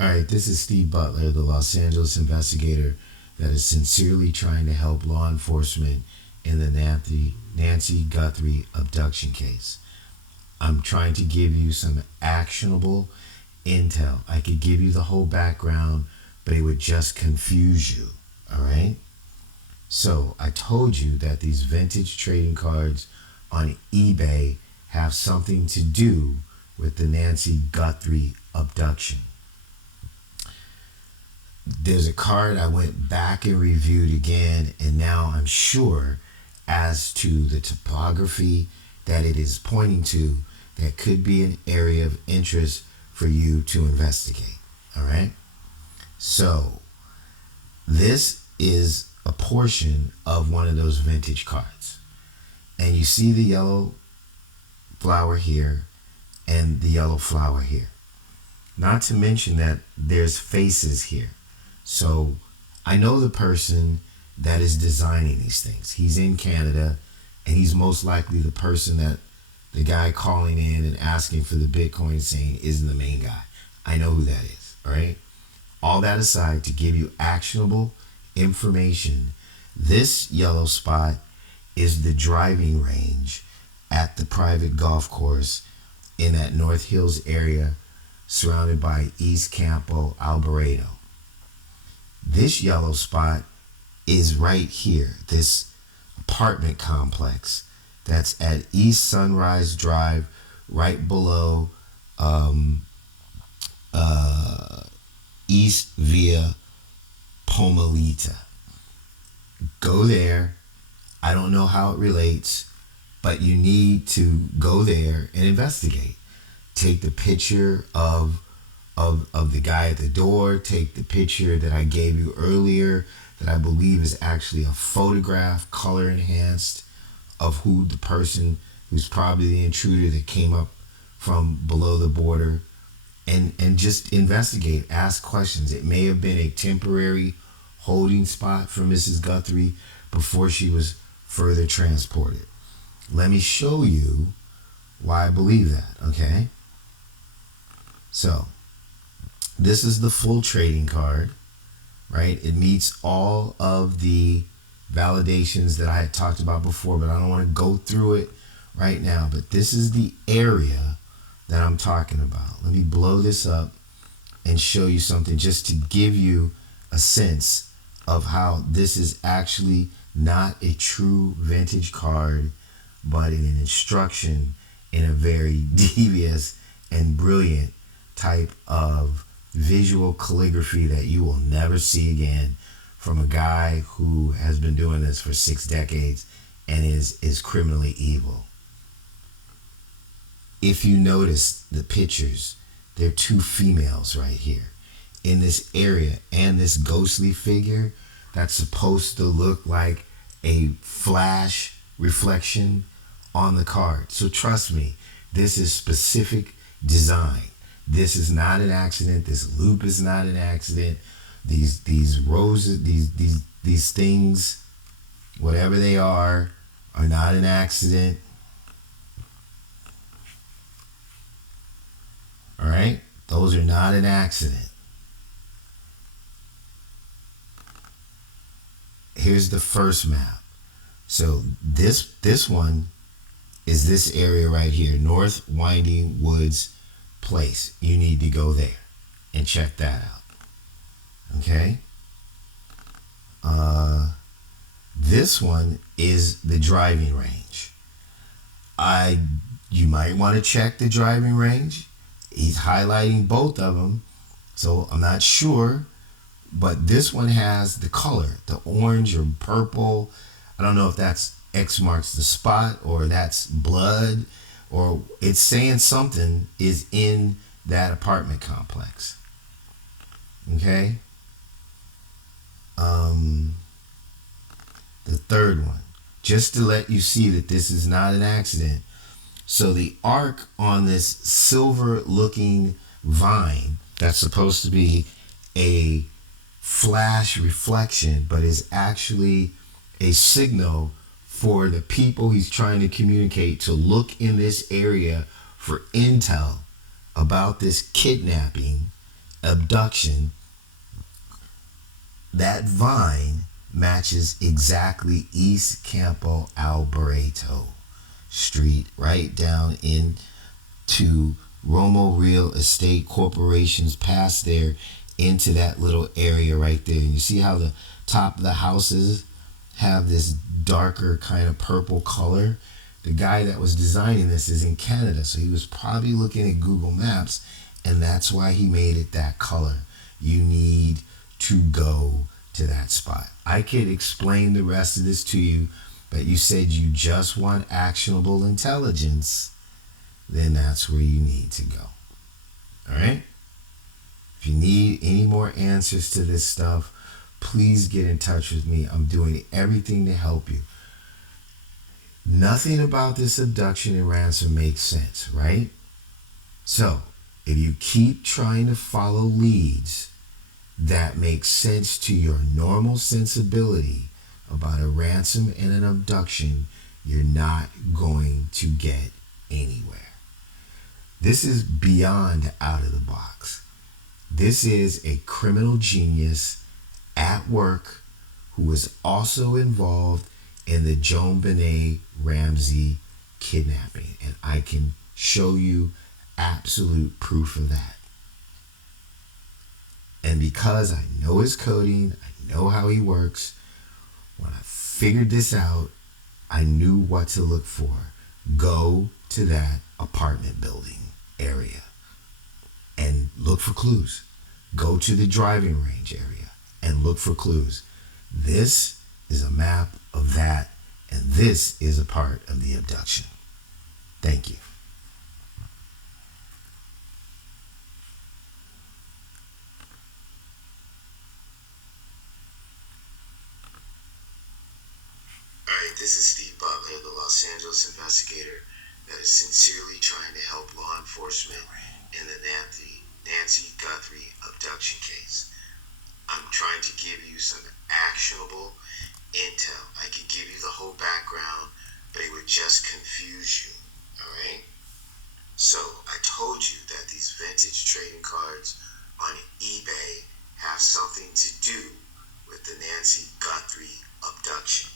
All right, this is Steve Butler, the Los Angeles investigator that is sincerely trying to help law enforcement in the Nancy Guthrie abduction case. I'm trying to give you some actionable intel. I could give you the whole background, but it would just confuse you. All right? So, I told you that these vintage trading cards on eBay have something to do with the Nancy Guthrie abduction. There's a card I went back and reviewed again, and now I'm sure as to the topography that it is pointing to that could be an area of interest for you to investigate. All right? So, this is a portion of one of those vintage cards. And you see the yellow flower here and the yellow flower here. Not to mention that there's faces here. So I know the person that is designing these things. He's in Canada, and he's most likely the person that the guy calling in and asking for the Bitcoin saying isn't the main guy. I know who that is, all right? All that aside, to give you actionable information, this yellow spot is the driving range at the private golf course in that North Hills area surrounded by East Campo Alvarado. This yellow spot is right here, this apartment complex that's at East Sunrise Drive, right below um, uh, East Via Palomita. Go there. I don't know how it relates, but you need to go there and investigate. Take the picture of the guy at the door. Take the picture that I gave you earlier that I believe is actually a photograph, color enhanced, of who the person who's probably the intruder that came up from below the border, and just investigate, ask questions. It may have been a temporary holding spot for Mrs. Guthrie before she was further transported. Let me show you why I believe that, okay? So, this is the full trading card, right? It meets all of the validations that I had talked about before, but I don't want to go through it right now. But this is the area that I'm talking about. Let me blow this up and show you something just to give you a sense of how this is actually not a true vintage card, but an instruction in a very devious and brilliant type of visual calligraphy that you will never see again from a guy who has been doing this for 6 decades and is criminally evil. If you notice the pictures, there are two females right here in this area, and this ghostly figure that's supposed to look like a flash reflection on the card. So trust me, this is specific design. This is not an accident. This loop is not an accident. These roses, these things, whatever they are not an accident. All right? Those are not an accident. Here's the first map. So this one is this area right here, North Winding Woods Place. You need to go there and check that out. Okay? This one is the driving range. You might want to check the driving range. He's highlighting both of them, so I'm not sure, but this one has the color, the orange or purple. I don't know if that's X marks the spot or that's blood, or it's saying something is in that apartment complex. Okay? The third one, just to let you see that this is not an accident. So the arc on this silver looking vine that's supposed to be a flash reflection, but is actually a signal for the people he's trying to communicate to look in this area for intel about this kidnapping abduction, that vine matches exactly East Campo Alvarado Street, right down into Romo Real Estate Corporation's past there into that little area right there. And you see how the top of the houses have this darker kind of purple color? The guy that was designing this is in Canada, so he was probably looking at Google Maps, and that's why he made it that color. You need to go to that spot. I could explain the rest of this to you, but you said you just want actionable intelligence, then that's where you need to go. All right? If you need any more answers to this stuff, please get in touch with me. I'm doing everything to help you. Nothing about this abduction and ransom makes sense, right? So, if you keep trying to follow leads that make sense to your normal sensibility about a ransom and an abduction, you're not going to get anywhere. This is beyond out of the box. This is a criminal genius at work who was also involved in the Joan Benet Ramsey kidnapping. And I can show you absolute proof of that. And because I know his coding, I know how he works, when I figured this out, I knew what to look for. Go to that apartment building area and look for clues. Go to the driving range area and look for clues. This is a map of that, and this is a part of the abduction. Thank you. Alright, this is Steve Butler, the Los Angeles investigator that is sincerely trying to help law enforcement in the Nancy Guthrie abduction case. I'm trying to give you some actionable intel. I could give you the whole background, but it would just confuse you. Alright? So, I told you that these vintage trading cards on eBay have something to do with the Nancy Guthrie abduction.